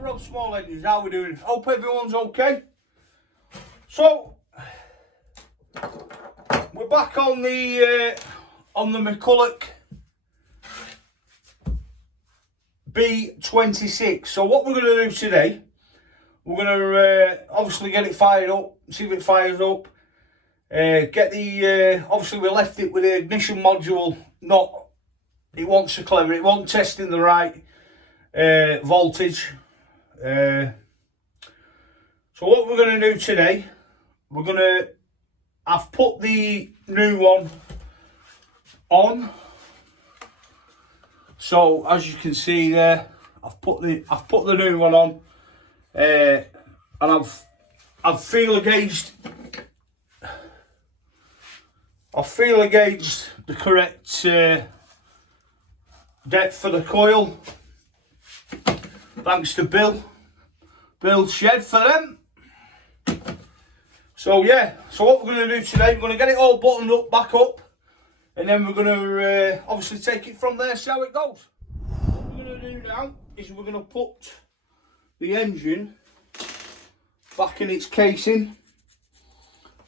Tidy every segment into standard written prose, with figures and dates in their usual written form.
Rob Small Engines, how we doing? Hope everyone's okay. So we're back on the Mcculloch B26. So what we're going to do today, we're going to obviously get it fired up, see if it fires up. Get the obviously we left it with the ignition module not, it wasn't so clever, it wasn't testing the right voltage. So what we're going to do today, I've put the new one on. So as you can see there, I've put the new one on, and I've feeler gauged the correct depth for the coil. Thanks to Bill's Shed for them. So yeah, so what we're going to do today, we're going to get it all buttoned up, back up, and then we're going to obviously take it from there, see how it goes. What we're going to do now is we're going to put the engine back in its casing,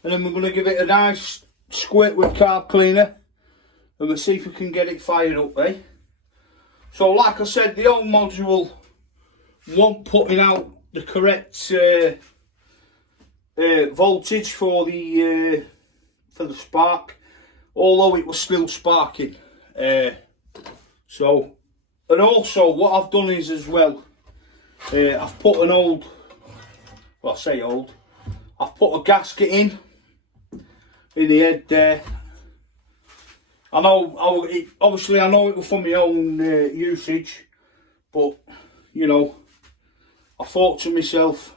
and then we're going to give it a nice squirt with carb cleaner, and we'll see if we can get it fired up, eh? So like I said, the old module wasn't putting out the correct voltage for the spark, although it was still sparking. So, and also what I've done is as well, I've put an old, well I say old, I've put a gasket in the head there. I know, obviously I know it was for my own usage, but you know, I thought to myself,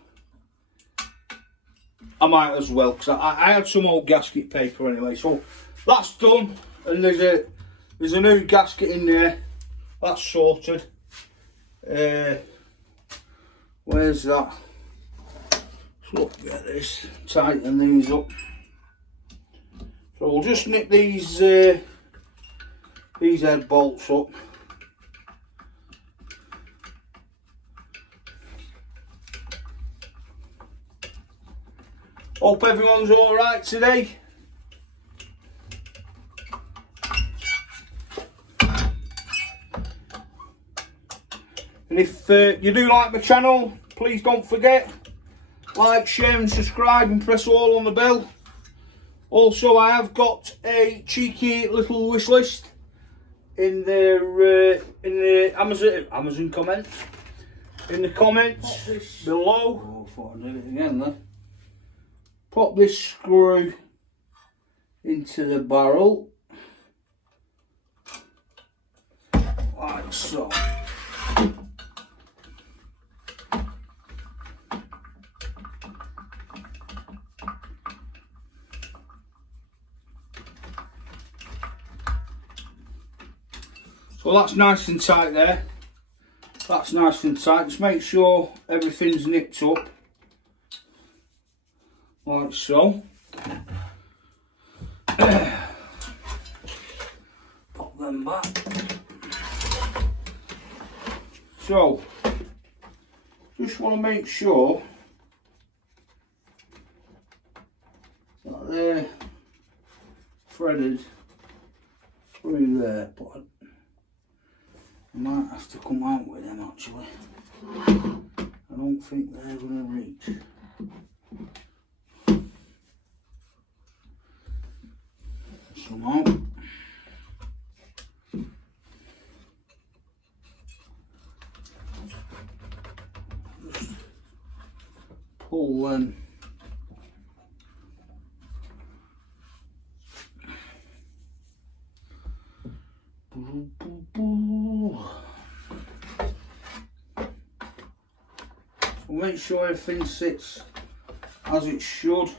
I might as well, because I had some old gasket paper anyway. So that's done, and there's a new gasket in there. That's sorted. Where's that? Let's look at this. Tighten these up. So we'll just nip these head bolts up. Hope everyone's alright today. And if you do like my channel, please don't forget, like, share and subscribe, and press all on the bell. Also, I have got a cheeky little wish list in the Amazon comments. In the comments below. Oh, I thought I did it again there. Pop this screw into the barrel, like so. So that's nice and tight there. That's nice and tight. Just make sure everything's nipped up. Like so. Pop them back. So, just want to make sure that they're threaded through there, but I might have to come out with them actually. I don't think they're going to reach. Somehow. Just pull them. So make sure everything sits as it should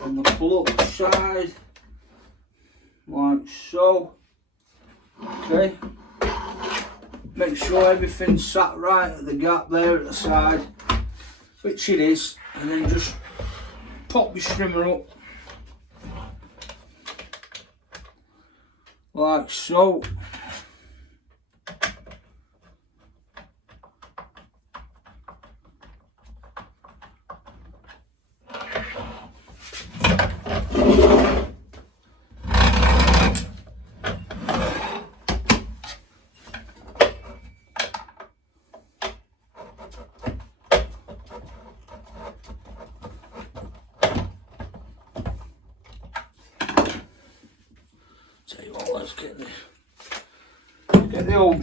on the plug side. Like so. Okay. Make sure everything's sat right at the gap there at the side, which it is, and then just pop your strimmer up like so.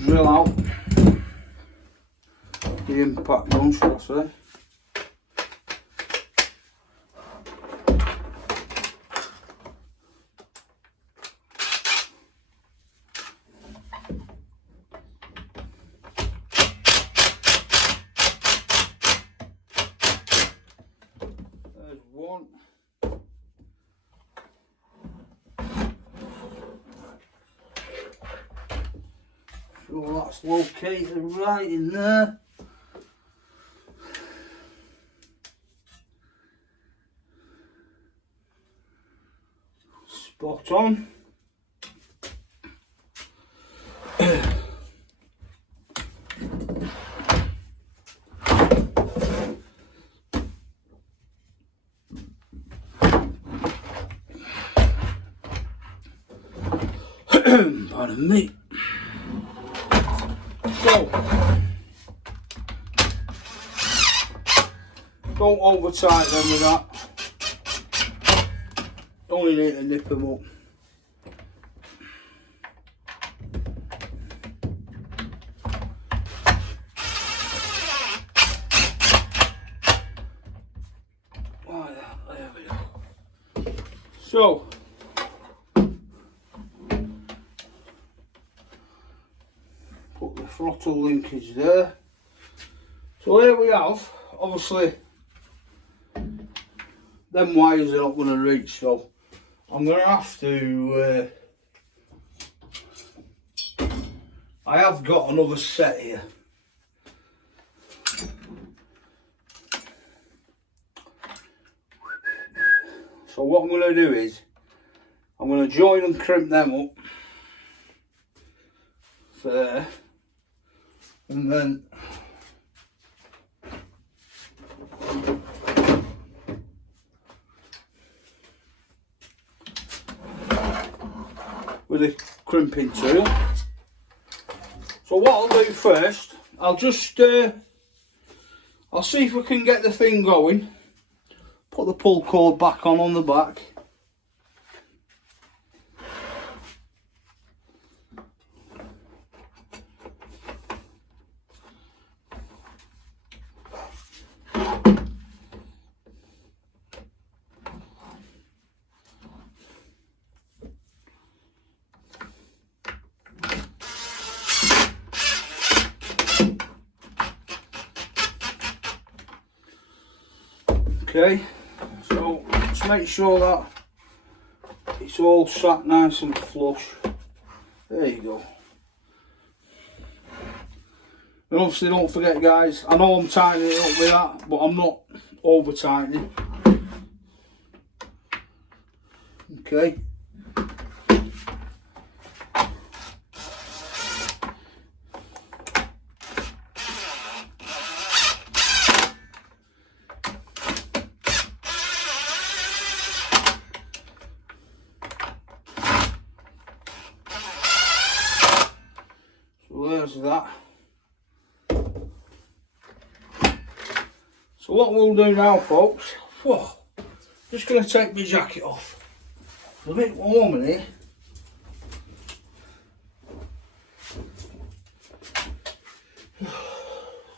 drill out the impact gun, shall I say. There's one. Sure that's located right in there. Spot on. Pardon me. So, don't over tighten them with that. Only need to nip them up. Like that, there we go. So, put the throttle linkage there. So here we have, obviously, them wires are not going to reach, so I'm going to have to, I have got another set here. So what I'm going to do is, I'm going to join and crimp them up there, and then with a crimping tool. So what I'll do first, I'll just I'll see if we can get the thing going. Put the pull cord back on the back. Okay, so let's make sure that it's all sat nice and flush. There you go. And obviously don't forget guys, I know I'm tightening it up with that, but I'm not over tightening. Okay. There's that. So what we'll do now folks, just going to take my jacket off. It's a bit warm in here.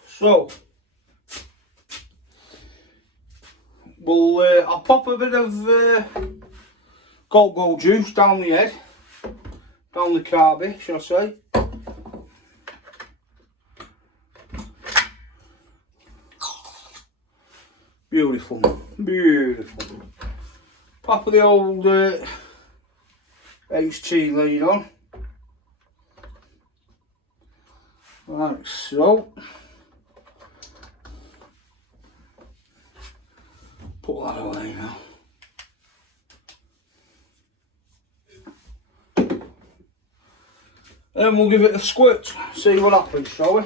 So we'll I'll pop a bit of go-go juice down the head, down the carby, shall I say. Beautiful, beautiful. Pop of the old HT lead on, like so. Put that away now. Then we'll give it a squirt, see what happens, shall we?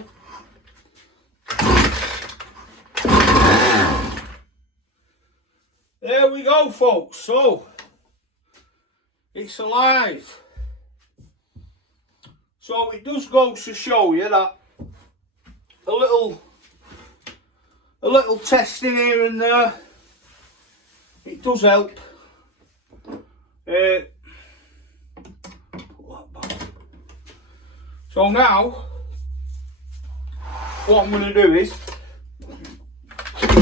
There we go folks, so it's alive. So it does go to show you that a little testing here and there, it does help. So So now, what I'm going to do is,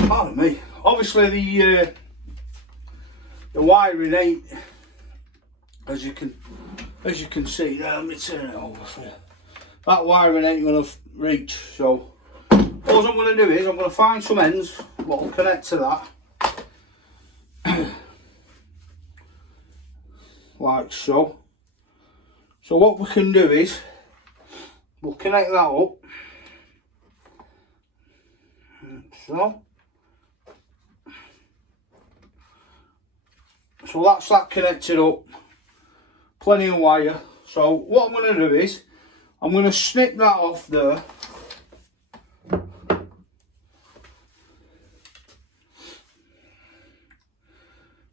pardon me, obviously the wiring ain't, as you can see there, let me turn it over for you. That wiring ain't going to reach, so all I'm going to do is I'm going to find some ends that will connect to that. Like so. So what we can do is we'll connect that up. So that's that connected up. Plenty of wire. So what I'm going to do is I'm going to snip that off there. I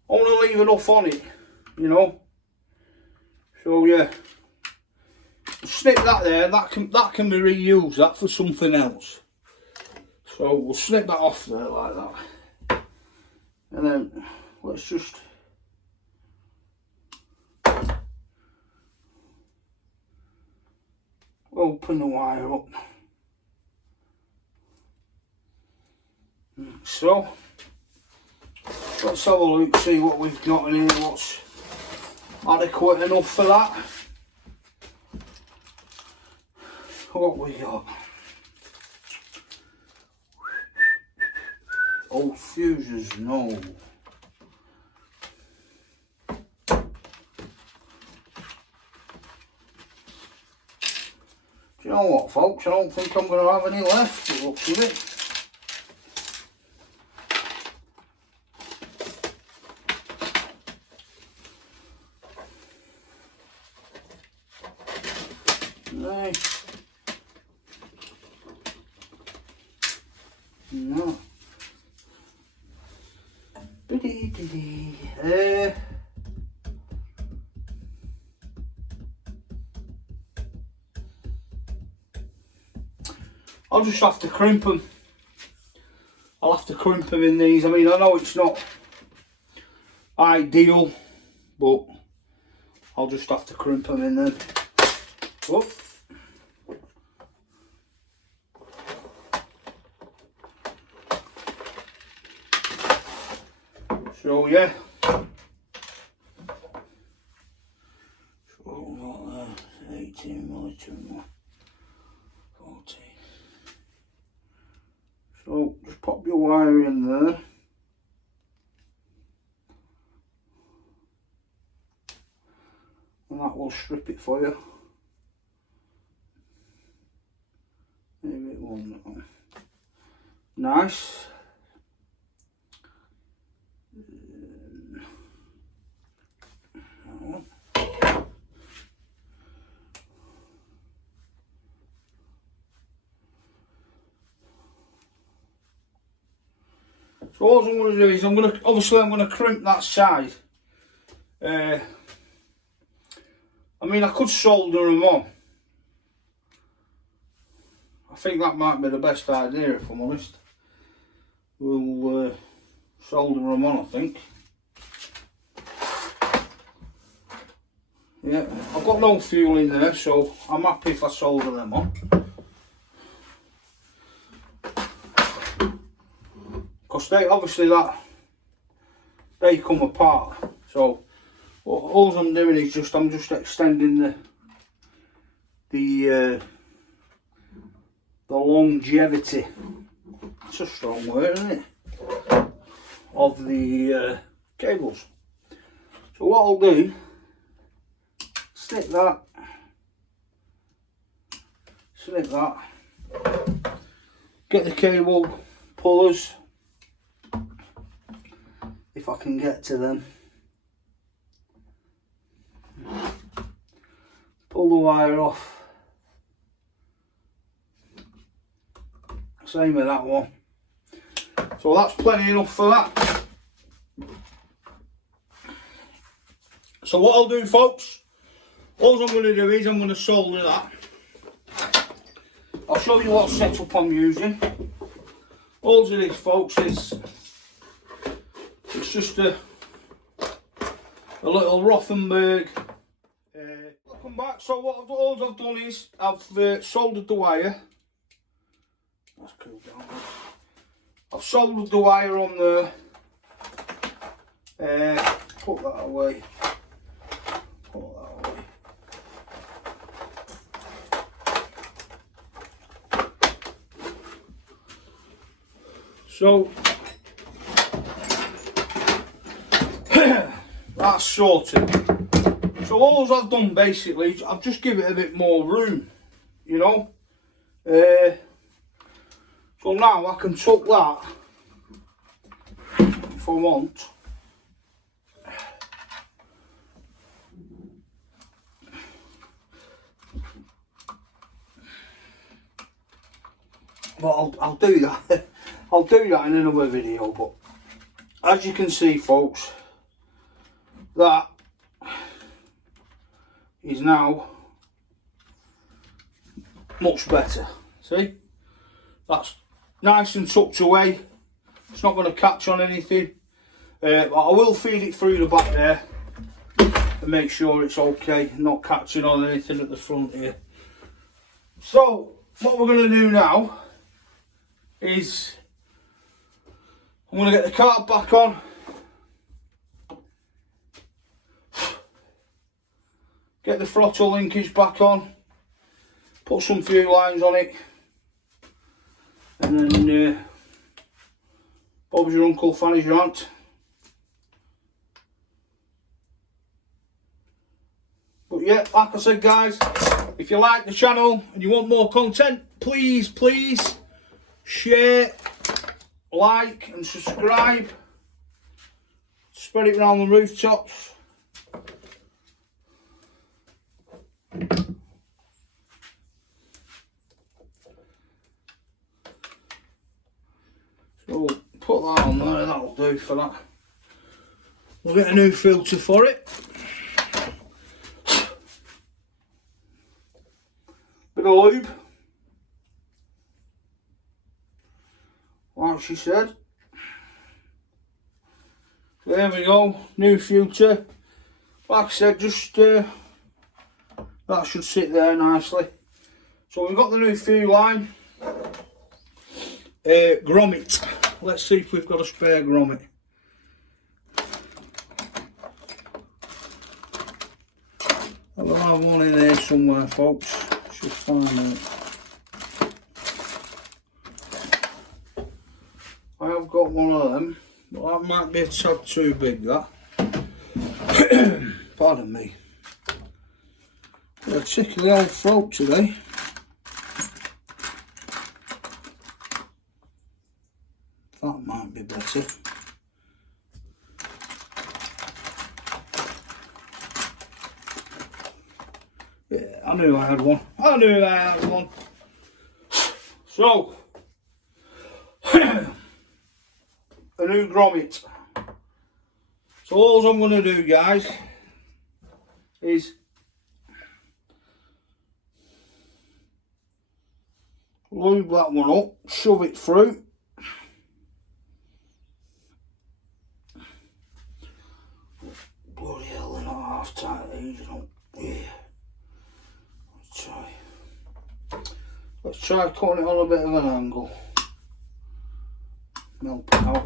want to leave enough on it, you know. So yeah, snip that there. That can be reused. That for something else. So we'll snip that off there like that, and then let's just open the wire up. So let's have a look, see what we've got in here, what's adequate enough for that. What we got? Old fuses, no. Do you know what, folks? I don't think I'm going to have any left, to look at it. Right. No. I'll just have to crimp them. I'll have to crimp them in these. I mean, I know it's not ideal, but I'll just have to crimp them in then. Whoop. So yeah. So what, 18 millimeter, 14. So just pop your wire in there. And that will strip it for you. Maybe it won't. Nice. So all I'm going to do is I'm going to crimp that side. I mean, I could solder them on. I think that might be the best idea, if I'm honest. We'll solder them on, I think. Yeah, I've got no fuel in there, so I'm happy if I solder them on. Because they obviously they come apart. So all I'm doing is I'm just extending the longevity. It's a strong word, isn't it? Of the cables. So what I'll do, snip that, get the cable pullers, if I can get to them, pull the wire off, same with that one. So that's plenty enough for that. So what I'll do, folks, all I'm going to do is I'm going to solder that. I'll show you what setup I'm using. All it is, folks, is it's just a little Rothenberg Welcome back. So all I've done is I've soldered the wire. That's cool down. I've soldered the wire on there. Put that away. Put that away. So that's sorted. So all I've done basically is I've just given it a bit more room, you know. So now I can tuck that if I want. But I'll do that. I'll do that in another video. But as you can see, folks, that is now much better. See, that's nice and tucked away. It's not going to catch on anything. But I will feed it through the back there and make sure it's okay, not catching on anything at the front here. So what we're going to do now is I'm going to get the cart back on. Get the throttle linkage back on. Put some fuel lines on it. And then Bob's your uncle, Fanny's your aunt. But yeah, like I said guys, if you like the channel and you want more content, please share, like and subscribe. Spread it around the rooftops. So put that on there, that'll do for that. We'll get a new filter for it. Bit of lube. Like she said. So there we go, new filter. Like I said, just that should sit there nicely. So we've got the new fuel line. Grommet. Let's see if we've got a spare grommet. I'll have one in there somewhere, folks. Should find it. I have got one of them, but that might be a tad too big, that. Pardon me. Got a tickly old throat today. That might be better. Yeah, I knew I had one. I knew I had one. So, a new grommet. So all I'm going to do, guys, is lube that one up, shove it through. Bloody hell, they're not half tight, these, you know. Yeah. Let's try cutting it on a bit of an angle.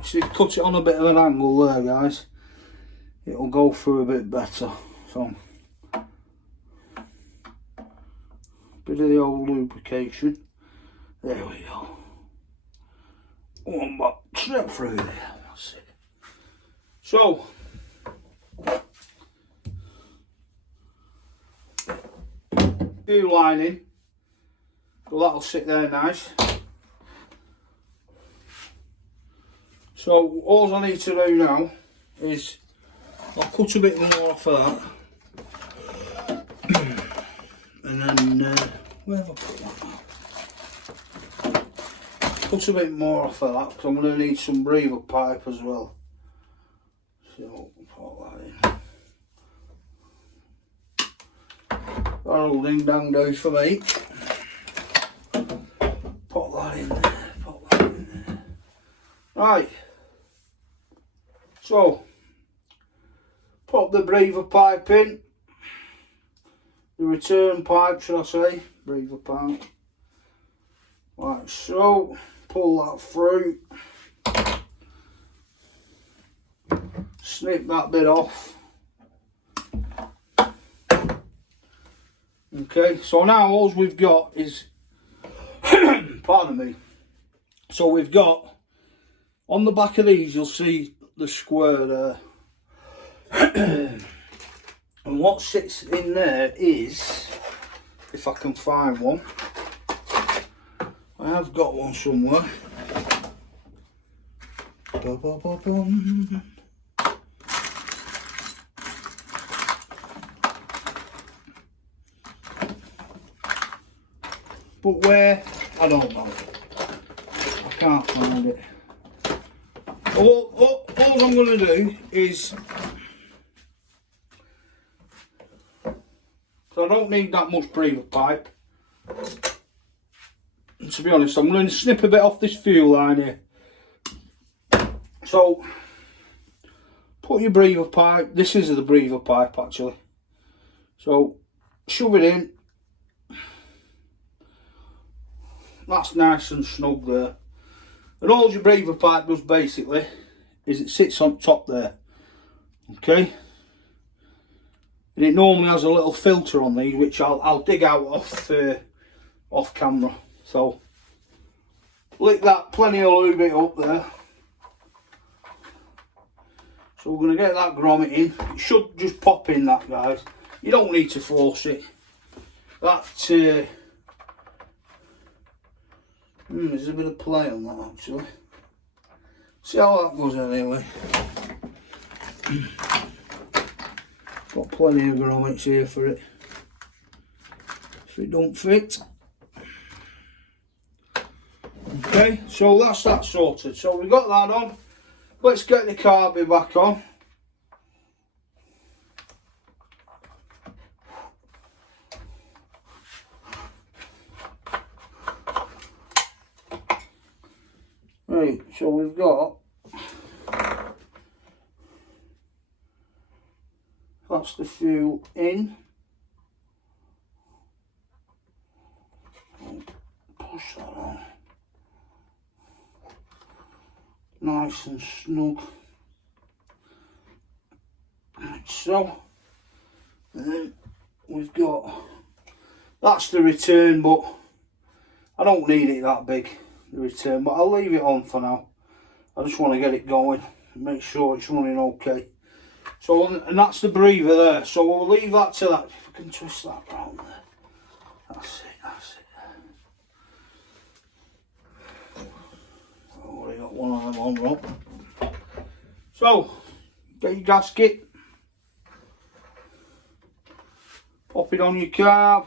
See, cut it on a bit of an angle there, guys. It'll go through a bit better. So, bit of the old lubrication. There we go. One back, straight through there. That's it. So, fuel lining. So that'll sit there nice. So all I need to do now is I'll cut a bit more off of that. And then where have I put that now? Cut a bit more off of that because I'm going to need some breather pipe as well. So put that in. That'll ding dang do for me. Put that in there, put that in there. Right. So, put the breather pipe in. the return pipe, should I say, breather pipe. Like so, pull that through, snip that bit off. Okay, so now all we've got is, pardon me, so we've got, on the back of these you'll see the square there. And what sits in there is, if I can find one, I have got one somewhere. Ba-ba-ba-bum. But where? I don't know. I can't find it. All I'm going to do is, so I don't need that much breather pipe. And to be honest, I'm going to snip a bit off this fuel line here. So, put your breather pipe, this is the breather pipe actually. So, shove it in. That's nice and snug there. And all your breather pipe does basically is it sits on top there. Okay? And it normally has a little filter on these, which I'll dig out off camera. So, lick that plenty of lube it up there. So we're going to get that grommet in. It should just pop in, that, guys. You don't need to force it. That, there's a bit of play on that actually. See how that goes anyway. Got plenty of grommets here for it. If it don't fit. Okay, so that's that sorted. So we've got that on. Let's get the carby back on. Right, so we've got, that's the fuel in. Push that on. Nice and snug. Like so. And then we've got, that's the return, but I don't need it that big, the return, but I'll leave it on for now. I just want to get it going, make sure it's running okay. So, and that's the breather there, so we'll leave that to that. If I can twist that round there. That's it, that's it. I've already got one of them on, Rob. So, get your gasket. Pop it on your carb.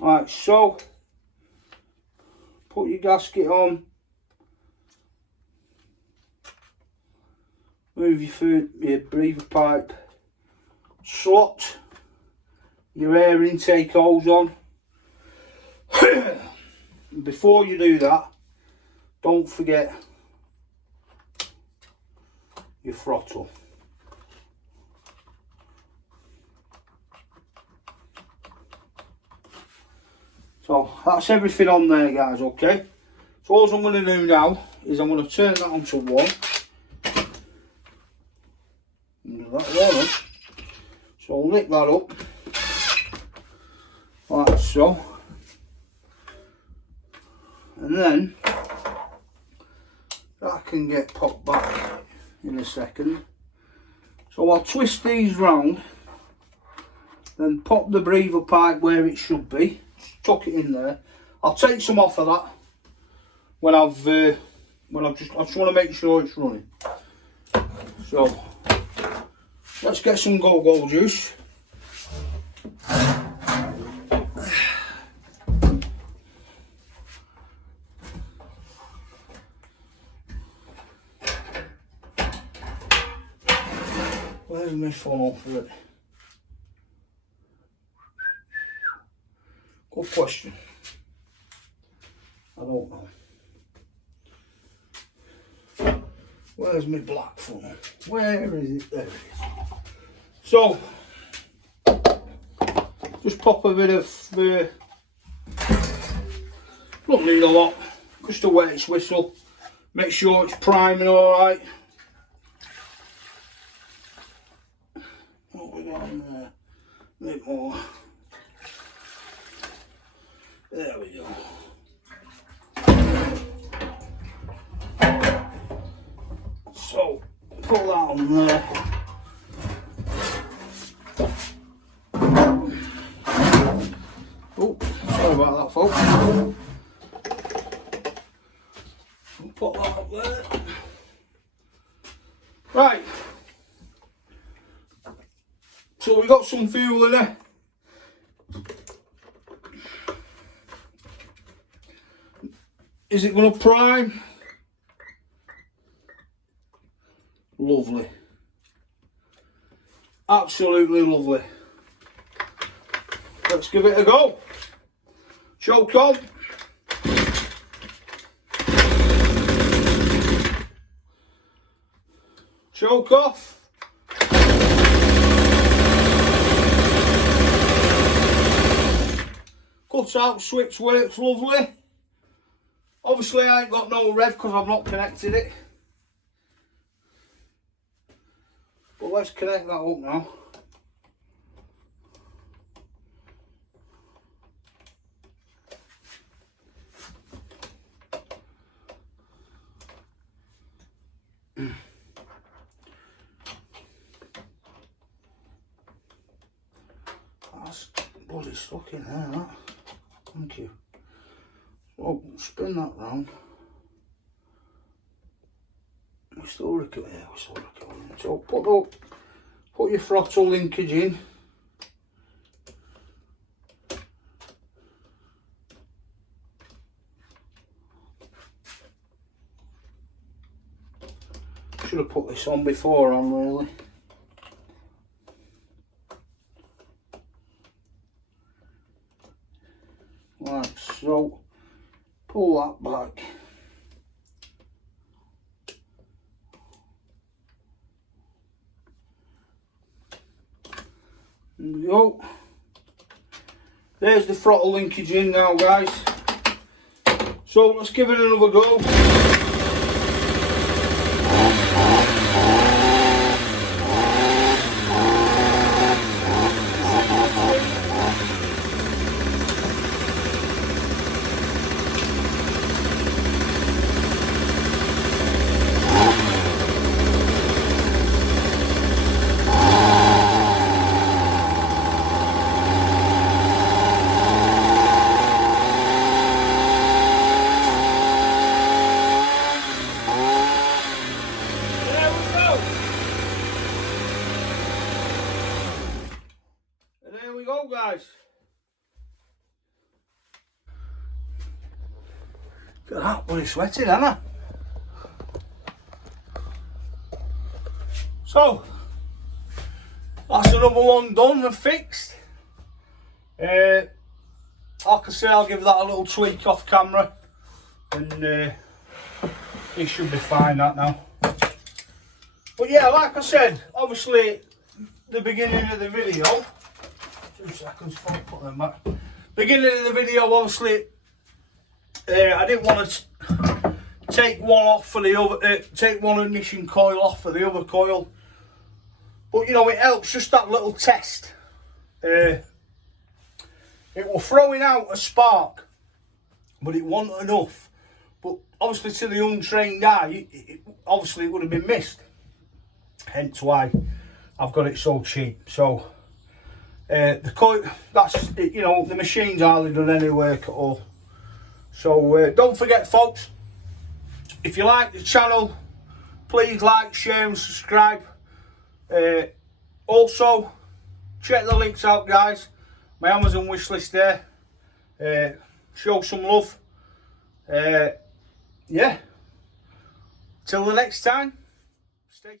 Right, so put your gasket on, move your breather pipe slot, your air intake hose on. Before you do that, don't forget your throttle. So that's everything on there, guys, okay? So all I'm going to do now is I'm going to turn that onto one. Do that there. So I'll lick that up, like so. And then that can get popped back in a second. So I'll twist these round, then pop the breather pipe where it should be. Tuck it in there. I'll take some off of that when I just want to make sure it's running. So let's get some go-go juice. Where's my funnel for it? Good question. I don't know. Where's my black funnel? Where is it? There it is. So, just pop a bit of, don't need a lot, just a wet whistle. Make sure it's priming alright. What we got on there? A bit more. There we go. So, put that on there. Oh, sorry about that, folks. We'll put that up there. Right. So we got some fuel in there. Is it going to prime? Lovely. Absolutely lovely. Let's give it a go. Choke on. Choke off. Cuts out, switch works lovely. Obviously I ain't got no rev because I've not connected it. But let's connect that up now. That's bloody stuck in there, that. Thank you. Oh, spin that round. We're still recording. Yeah, we're still recording. So put your throttle linkage in. Should have put this on before on really. Like so. Pull that back. There we go. There's the throttle linkage in now, guys. So let's give it another go. Guys, look at that, bloody sweating, isn't it? So that's another one done and fixed. Like I say, I'll give that a little tweak off camera and it should be fine that now. But yeah, like I said, obviously the beginning of the video, 2 seconds before I put them back. Beginning of the video, obviously, I didn't want to take one off for the other, take one ignition coil off for the other coil. But you know, it helps just that little test. It was throwing out a spark, but it wasn't enough. But obviously, to the untrained eye, obviously it would have been missed. Hence why I've got it so cheap. So. The coil, that's it, you know, the machine's hardly done any work at all. So don't forget, folks, if you like the channel, please like, share and subscribe. Also check the links out, guys. My Amazon wish list there. Show some love. Yeah, till the next time, stay